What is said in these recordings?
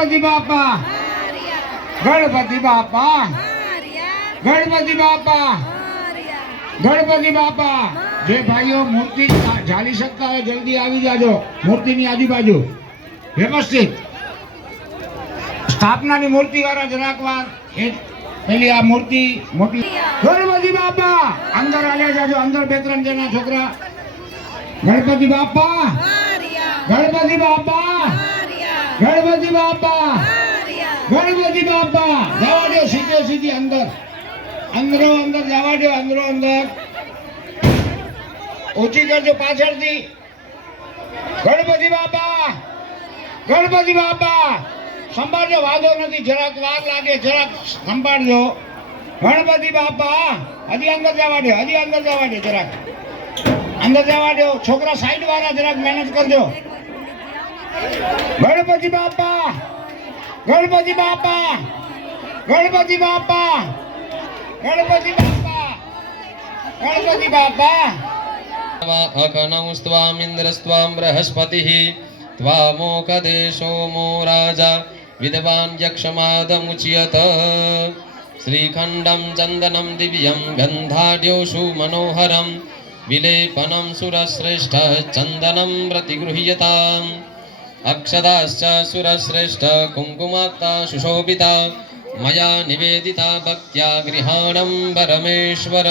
ગણપતિ બાપા, ગણપતિ બાપા, ગણપતિ બાપા, ગણપતિ બાપા. જે ભાઈઓ મૂર્તિ ઝાલી શકતા હોય જલ્દી આવી જાજો મૂર્તિની આજુબાજુ વ્યવસ્થિત. સ્થાપનાની મૂર્તિ વાળા જરાક વાર પેલી આ મૂર્તિ મોટી. ગણપતિ બાપા અંદર આવ્યા જાજો, અંદર 2-3 જણા છોકરા. ગણપતિ બાપા, ગણપતિ બાપા, ગણપતિ બાપા, ગણપતિ બાપા. જવા દો સીધી અંદર, અંદરો અંદર જવા દો, અંદરો અંદર. ઓછી કરજો પાછળથી. ગણપતિ બાપા, ગણપતિ બાપા. સંભાળજો, વાંધો નથી, જરાક વાર લાગે, જરાક સંભાળજો. ગણપતિ બાપા. હજી અંદર જવા દો, હજી અંદર જવા દો, જરાક અંદર જવા દો. છોકરા સાઈડ વાળા જરાક મહેનત કરજો. ગણપતિ બાપા, ગણપતિ બાપા, ગણપતિ બાપા, ગણપતિ બાપા, ગણપતિ બાપા. અકનૌસ્ત્વામિન્દ્રસ્ત્વાં બૃહસ્પતિઃ ત્વામોકદે સોમો રાજા વિદ્વાન યક્ષમાદમુચ્યત. શ્રીખંડમ ચંદનમ દિવ્યમ ગંધાઢ્યોષુ મનોહરમ વિલેપનમ સુરશ્રેષ્ઠ ચંદનમ પ્રતિગૃહ્યતામ. અક્ષદાશ્ચ સુરશ્રેષ્ઠ કુંકુમાક્તા સુશોભિતા મયા નિવેદિતા ભક્ત્યા ગૃહાણમ પરમેશ્વર.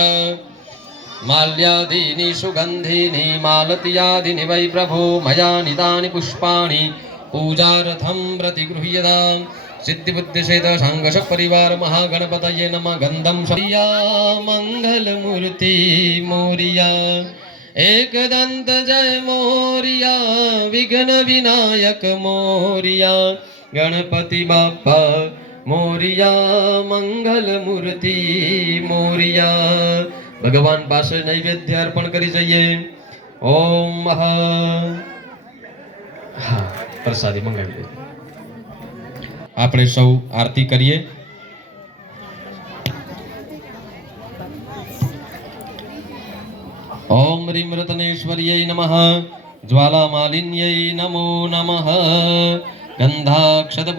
માલ્યાદીની સુગંધીની માલતીયાદીની વૈ પ્રભો મયા નિતાની પુષ્પાણિ પૂજાર્થમ પ્રતિગૃહ્યતામ. સિદ્ધિબુદ્ધિષેદ સાંગશ પરિવાર મહાગણપતયે નમઃ. ગંધમ શૈયા મંગલમૂર્તિ મોરિયા एकदंत जय मोरिया विघ्न विनायक मोरिया. गणपति बापा मोरिया मंगल मूर्ति मोरिया. भगवान પાસે નૈવેદ્ય અર્પણ કરી જઈએ. ઓમ હા પ્રસાદી મંગાવી દઈએ. આપણે સૌ આરતી કરીએ. ओम ह्रीं रत्नेश्वर्यै नमः. ज्वालामालिन्यै नमो नमः. गन्धाक्षत